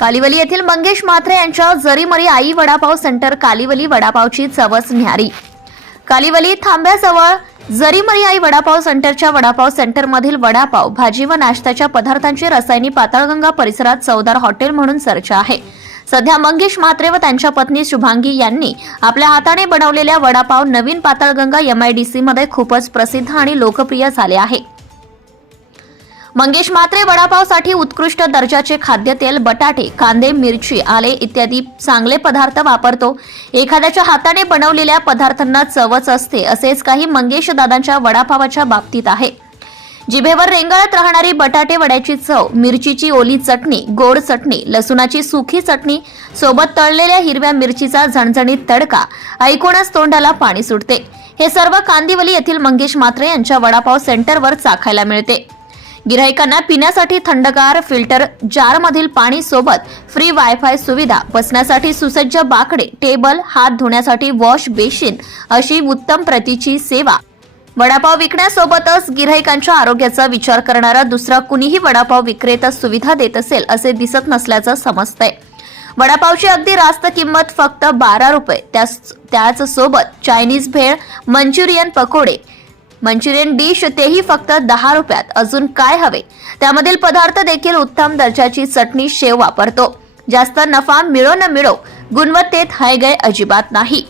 कालिवली येथील मंगेश म्हात्रे यांच्या जरीमरी आई वडापाव सेंटर कालिवली वडापावची चवच न्यारी. कालिवली थांब्याजवळ जरीमरी आई वडापाव सेंटरच्या वडापाव सेंटरमधील वडापाव भाजी व नाश्त्याच्या पदार्थांची रसायनी पाताळगंगा परिसरात चवदार हॉटेल म्हणून चर्चा आहे. सध्या मंगेश म्हात्रे व त्यांच्या पत्नी शुभांगी यांनी आपल्या हाताने बनवलेल्या वडापाव नवीन पाताळगंगा एमआयडीसीमध्ये खूपच प्रसिद्ध आणि लोकप्रिय झाले आहे. मंगेश मात्रे वडापावसाठी उत्कृष्ट दर्जाचे खाद्यतेल बटाटे कांदे मिरची आले इत्यादी चांगले पदार्थ वापरतो. एखाद्याच्या हाताने बनवलेल्या पदार्थांना चवच असते असेच काही मंगेश दादांच्या वडापावाच्या बाबतीत आहे. जिभेवर रेंगाळत राहणारी बटाटे वड्याची चव मिरचीची ओली चटणी गोड चटणी लसूणाची सुखी चटणी सोबत तळलेल्या हिरव्या मिरचीचा झणझणीत तडका ऐकूनच तोंडाला पाणी सुटते. हे सर्व कांदिवली येथील मंगेश मात्रे यांच्या वडापाव सेंटरवर चाखायला मिळते. गिराहिकांना पिण्यासाठी थंडगार फिल्टर जारमधील पाणी सोबत फ्री वायफाय सुविधा बसण्यासाठी सुसज्ज बाकडे टेबल हात धुण्यासाठी वॉश बेसिन अशी उत्तम प्रतीची सेवा. वडापाव विकण्यासोबतच गिराहिकांच्या आरोग्याचा विचार करणारा दुसरा कुणीही वडापाव विक्रेता सुविधा देत असेल असे दिसत नसल्याचं समजतंय. वडापावची अगदी रास्त किंमत फक्त बारा रुपये त्याच त्याचसोबत Chinese bhel Manchurian pakode Manchurian dish तेही फक्त दहा रुपयात. अजून काय हवे? त्यामधील पदार्थ देखील उत्तम दर्जाची चटणी शेव वापरतो. जास्त नफा मिळो न मिळो गुणवत्तेत हायगय अजिबात नाही.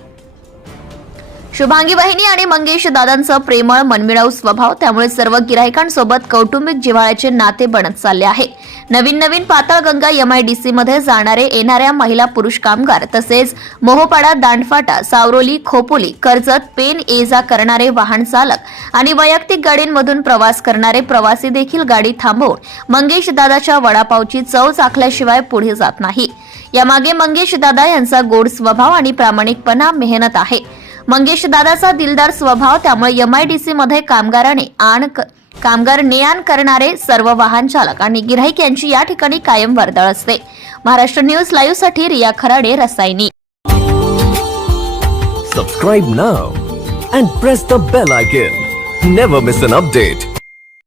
शुभांगी वहिनी आणि मंगेश दादांचं प्रेमळ मनमिळाऊ स्वभाव त्यामुळे सर्व गिराहिकांसोबत कौटुंबिक जिव्हाळ्याचे नाते बनत चालले आहे. नवीन नवीन पाताळगंगा एमआयडीसी मध्ये जाणारे येणाऱ्या महिला पुरुष कामगार तसेच मोहोपाडा दांडफाटा सावरोली खोपोली कर्जत पेन ये जा करणारे वाहन चालक आणि वैयक्तिक गाडींमधून प्रवास करणारे प्रवासी देखील गाडी थांबवून मंगेश दादाच्या वडापावची चव चाखल्याशिवाय पुढे जात नाही. यामागे मंगेश दादा यांचा गोड स्वभाव आणि प्रामाणिकपणा मेहनत आहे. मंगेश दादाचा दिलदार स्वभाव त्यामुळे एमआयडीसी मध्ये कामगाराने आण कामगार ने आण करणारे सर्व वाहन चालक आणि गिराईक यांची या ठिकाणी कायम वर्दळ असते. Maharashtra news लाईव्हसाठी Riya Kharade Rasayani. Subscribe now and press the bell icon never miss an update